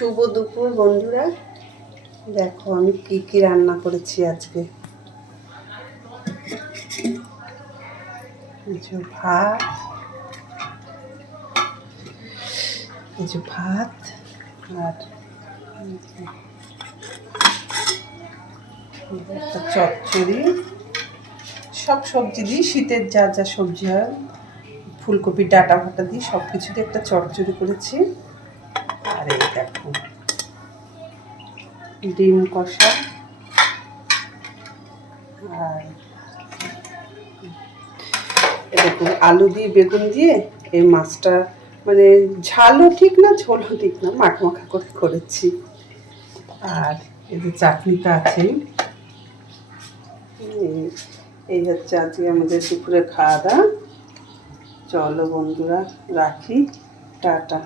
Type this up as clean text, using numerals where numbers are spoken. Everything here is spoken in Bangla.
শুভ দুপুর বন্ধুরা। দেখো আমি কি কি রান্না করেছি আজকে। ভাত, ভাত আর একটা চচ্চড়ি, সব সবজি দিয়ে, শীতের যা যা সবজি হয়, ফুলকপির ডাঁটা ফাটা দিয়ে সব কিছু দিয়ে একটা চচ্চড়ি করেছি। আর এই দেখো ডিম কষা, আর এরকম আলু দিয়ে বেগুন দিয়ে এই মাছটা, মানে ঝালও ঠিক না ঝোলও ঠিক না, মাখা মাখা করে করেছি। আর এই যে চাটনিটা আছেই। এই হচ্ছে আজকে আমাদের দুপুরে খাওয়া দাওয়া। চলো বন্ধুরা রাখি, টাটা।